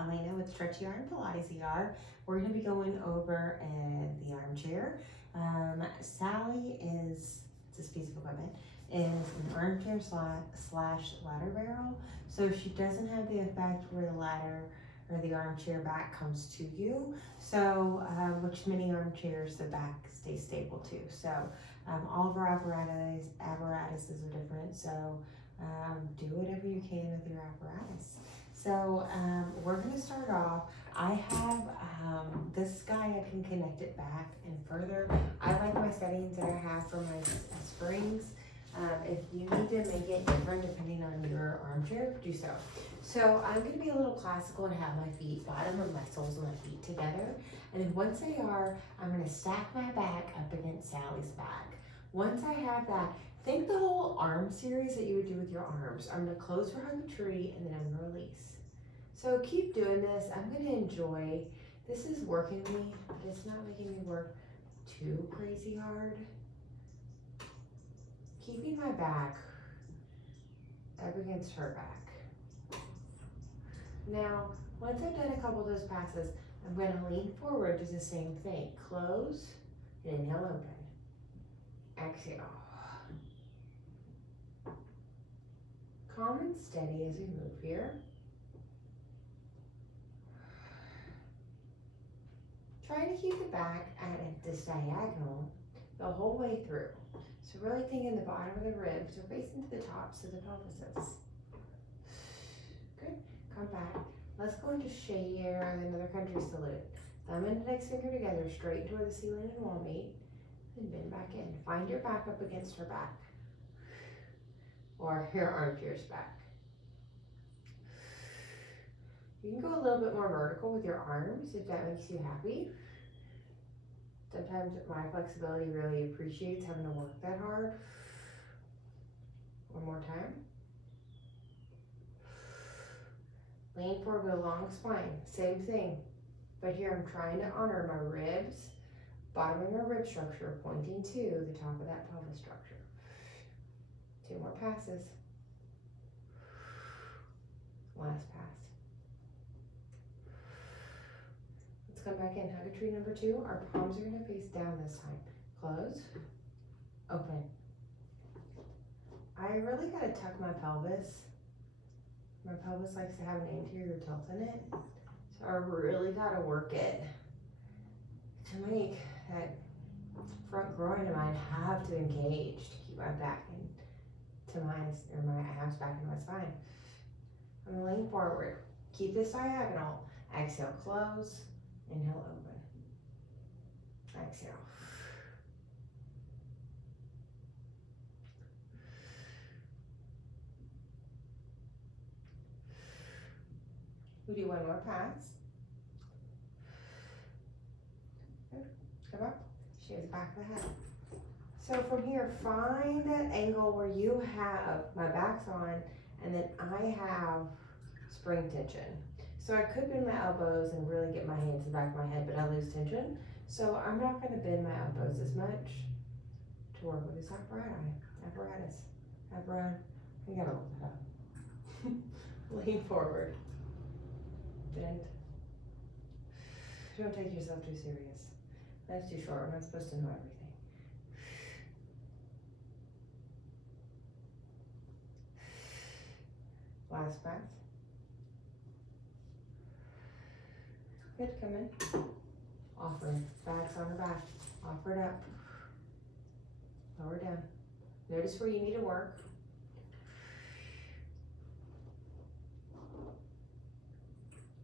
Elena with Stretchy Arm Pilates ER. We're going to be going over the armchair. Sally is, it's a piece of equipment, is an armchair slash ladder barrel. So she doesn't have the effect where the ladder or the armchair back comes to you. So, which many armchairs, the back stays stable too. So, all of our apparatuses are different. So, do whatever you can with your apparatus. So we're gonna start off. I have this guy, I can connect it back and further. I like my settings that I have for my springs. If you need to make it different depending on your armchair, do so. So I'm gonna be a little classical and have my feet, bottom of my soles of my feet together. And then once they are, I'm gonna stack my back up against Sally's back. Once I have that, think the whole arm series that you would do with your arms. I'm gonna close for hug a tree and then I'm gonna release. So keep doing this. I'm gonna enjoy. This is working me, but it's not making me work too crazy hard. Keeping my back up against her back. Now, once I've done a couple of those passes, I'm gonna lean forward, do the same thing. Close, inhale, open. Exhale. Calm and steady as we move here. Try to keep the back at this diagonal the whole way through. So really thinking the bottom of the ribs are facing to the tops of the pelvises. Good, come back. Let's go into share another country salute. Thumb and index finger together, straight toward the ceiling and wall meet. And bend back in. Find your back up against her back. Or her armchair's back. You can go a little bit more vertical with your arms if that makes you happy. Sometimes my flexibility really appreciates having to work that hard. One more time. Lean forward with a long spine. Same thing. But here I'm trying to honor my ribs, bottom of my rib structure, pointing to the top of that pelvis structure. 2 more passes. Last pass. Let's come back in. Hug a tree number 2. Our palms are going to face down this time. Close. Open. I really got to tuck my pelvis. My pelvis likes to have an anterior tilt in it. So I really got to work it to make that front groin of mine have to engage to keep my back into my abs back into my spine. I'm gonna lean forward. Keep this diagonal. Exhale, close. Inhale, open. Exhale. We do 1 more pass. Good. Come up. She has back of the head. So from here, find that angle where you have my back's on and then I have spring tension. So I could bend my elbows and really get my hands in the back of my head, but I lose tension. So I'm not going to bend my elbows as much to work with this apparatus. I gotta look that up. Lean forward. Bend. Don't take yourself too serious. That's too short. We're not supposed to know everything. Last pass. Good, come in. Offer it. Back's on her back. Offer it up. Lower down. Notice where you need to work.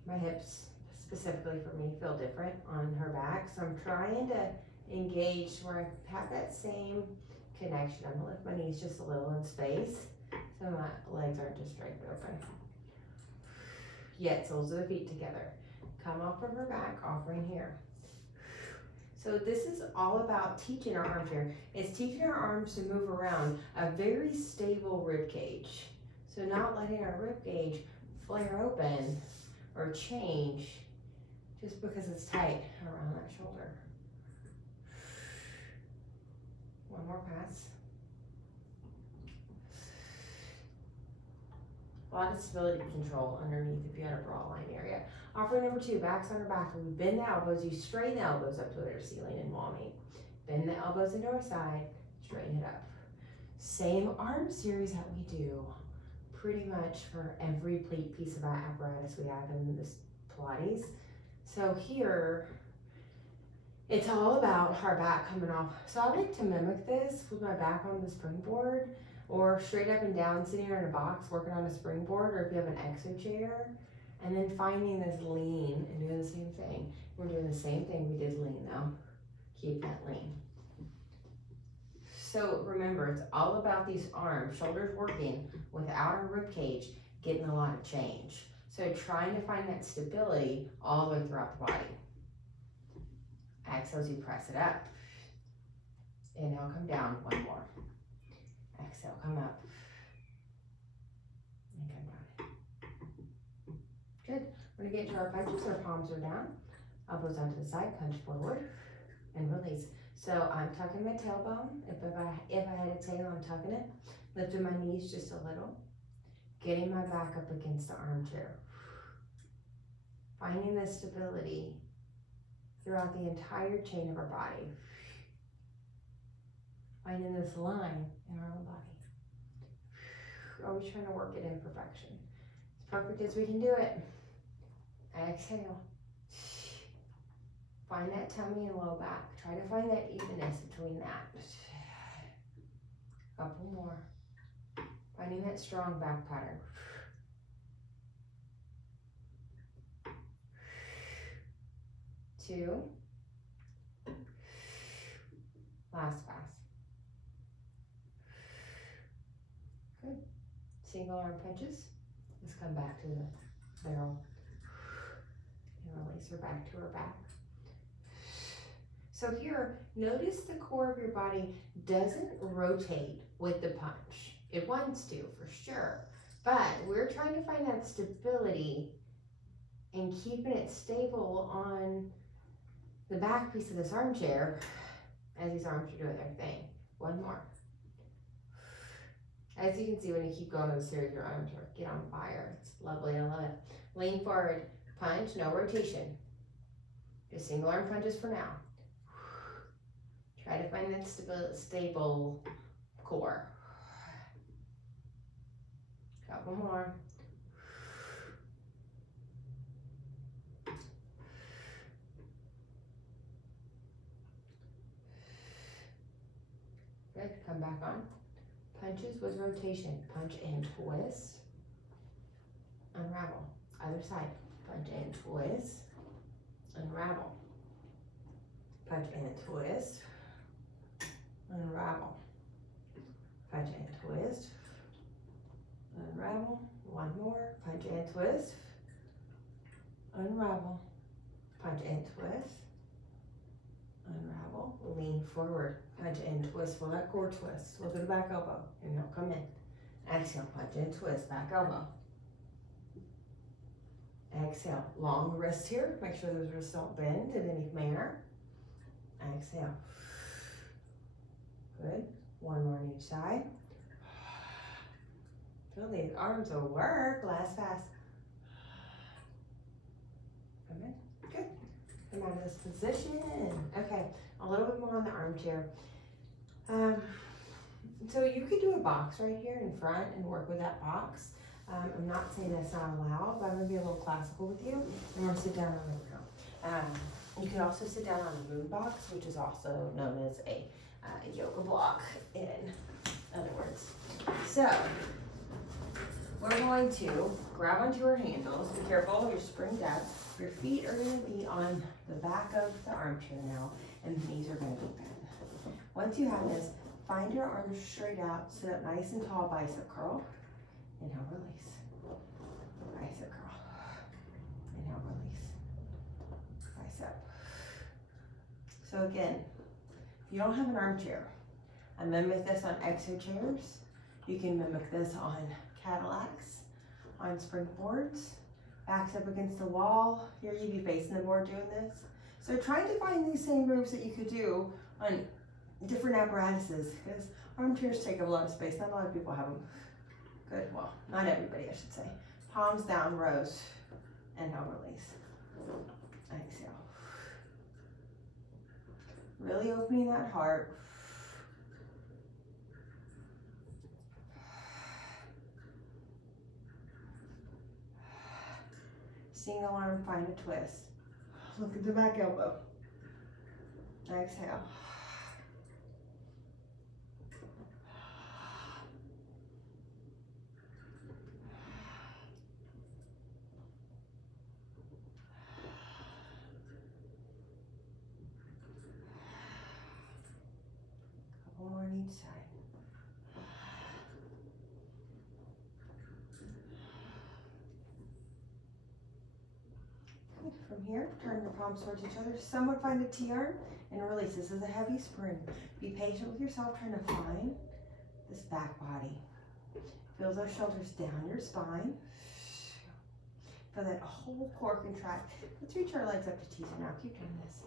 My hips, specifically for me, feel different on her back. So I'm trying to engage where I have that same connection. I'm gonna lift my knees just a little in space so my legs aren't just straight open. Yet soles of the feet together. Come off of her back, offering here. So this is all about teaching our armchair. It's teaching our arms to move around a very stable rib cage. So not letting our rib cage flare open or change just because it's tight around that shoulder. 1 more pass. A lot of stability control underneath if you had a bra line area. Offering number 2, backs on our back. We bend the elbows, you straighten the elbows up to their ceiling in wall meet. Bend the elbows into our side, straighten it up. Same arm series that we do pretty much for every piece of apparatus we have in this Pilates. So here, it's all about our back coming off. So I like to mimic this with my back on the springboard, or straight up and down sitting in a box working on a springboard, or if you have an exo chair, and then finding this lean and doing the same thing. We're doing the same thing we did lean though. Keep that lean. So remember, it's all about these arms, shoulders working without our rib cage, getting a lot of change. So trying to find that stability all the way throughout the body. Exhale as you press it up. Inhale, come down, one more. Exhale, come up. And come down. Good. We're gonna get to our punches. Our palms are down. Elbows onto the side, punch forward, and release. So I'm tucking my tailbone. If I had a tail, I'm tucking it. Lifting my knees just a little. Getting my back up against the armchair. Finding the stability throughout the entire chain of our body. Finding this line in our own body. Always trying to work it in perfection. As perfect as we can do it. Exhale. Find that tummy and low back. Try to find that evenness between that. Couple more. Finding that strong back pattern. Two. Last pass. Good. Single arm punches. Let's come back to the barrel. And release her back to her back. So here, notice the core of your body doesn't rotate with the punch. It wants to, for sure. But we're trying to find that stability and keeping it stable on the back piece of this armchair as these arms are doing their thing. One more. As you can see, when you keep going on the series, your arms are get on fire. It's lovely, I love it. Lean forward, punch, no rotation. Just single arm punches for now. Try to find that stable core. Couple more. Good, come back on. Punches was rotation. Punch and twist. Unravel. Other side. Punch and twist. Unravel. Punch and twist. Unravel. Punch and twist. Unravel. One more. Punch and twist. Unravel. Punch and twist. Unravel. Lean forward. Punch and twist. Feel that core twist. Look at the back elbow. Inhale, come in. Exhale. Punch and twist. Back elbow. Exhale. Long wrists here. Make sure those wrists don't bend in any manner. Exhale. Good. One more on each side. Feel these arms will work. Last pass. Come in. Good. Come out of this position. Okay. A little bit more on the armchair. So you could do a box right here in front and work with that box. I'm not saying that's not allowed, but I'm going to be a little classical with you. I'm going to sit down on the ground. You can also sit down on a moon box, which is also known as a yoga block in other words. So we're going to grab onto our handles. Be careful, you're springed up. Your feet are going to be on the back of the armchair now, and the knees are going to be bent. Once you have this, find your arms straight out, sit up nice and tall, bicep curl. Inhale, release. Bicep curl. Inhale, release. Bicep. So again, if you don't have an armchair, I mimic this on exo chairs. You can mimic this on Cadillacs, on springboards, backs up against the wall. Here you'd be facing the board doing this. So trying to find these same moves that you could do on different apparatuses, because armchairs take up a lot of space. Not a lot of people have them. Good, well, not everybody, I should say. Palms down, rows. and now release. Exhale. Really opening that heart. Single arm, find a twist. Look at the back elbow. Exhale. Couple more on each side. From here, turn your palms towards each other. Some would find a T-arm and release. This is a heavy spring. Be patient with yourself, trying to find this back body. Feel those shoulders down your spine. Feel that whole core contract. Let's reach our legs up to T. So now keep doing this.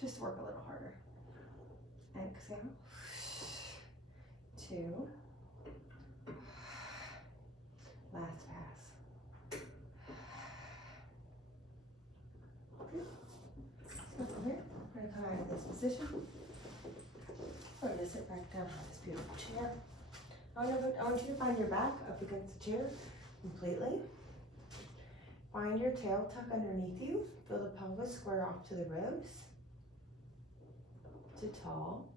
Just work a little harder. Exhale. 2. Last pass. So from here, we're going to come out of this position. We're going to sit back down on this beautiful chair. I want you to find your back up against the chair completely. Find your tail tuck underneath you. Feel the pelvis square off to the ribs. To tall.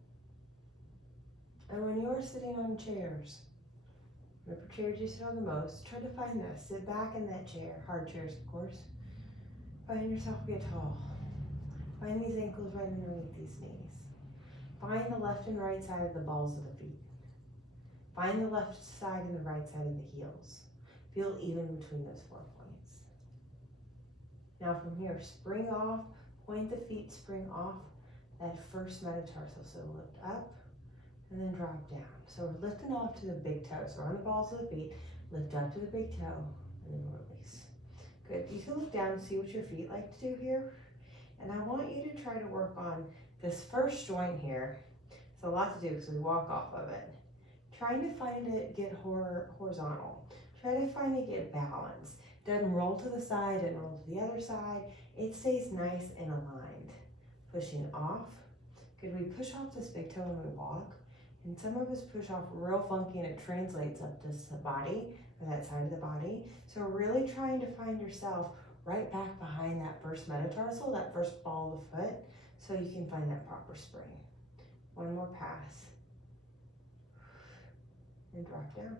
And when you are sitting on chairs, whatever chairs you sit on the most, try to find this. Sit back in that chair, hard chairs of course. Find yourself get tall. Find these ankles right underneath these knees. Find the left and right side of the balls of the feet. Find the left side and the right side of the heels. Feel even between those 4 points. Now from here, spring off, point the feet, spring off that first metatarsal. So lift up and then drop down. So we're lifting off to the big toe. So on the balls of the feet, lift up to the big toe and then release. Good. You can look down and see what your feet like to do here. And I want you to try to work on this first joint here. It's a lot to do because we walk off of it. Trying to find it get horizontal. Try to find it get balance. Doesn't roll to the side, doesn't roll to the other side. It stays nice and aligned. Pushing off. Good, we push off this big toe when we walk. And some of us push off real funky and it translates up this body, or that side of the body. So really trying to find yourself right back behind that first metatarsal, that first ball of the foot, so you can find that proper spring. One more pass. And drop down.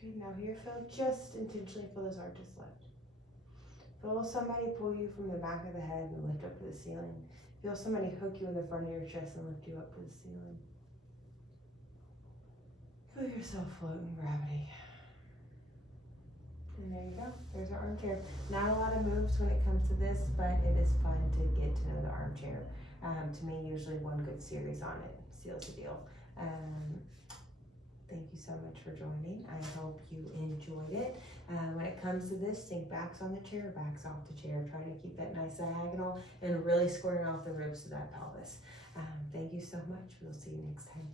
Good, now here, feel just intentionally feel those arches lift. Feel somebody pull you from the back of the head and lift up to the ceiling. Feel somebody hook you in the front of your chest and lift you up to the ceiling. Feel yourself float in gravity. And there you go, there's our armchair. Not a lot of moves when it comes to this, but it is fun to get to know the armchair. To me, usually one good series on it seals the deal. Thank you so much for joining. I hope you enjoyed it. When it comes to this, sink backs on the chair, backs off the chair. Try to keep that nice diagonal and really squaring off the ribs to that pelvis. Thank you so much. We'll see you next time.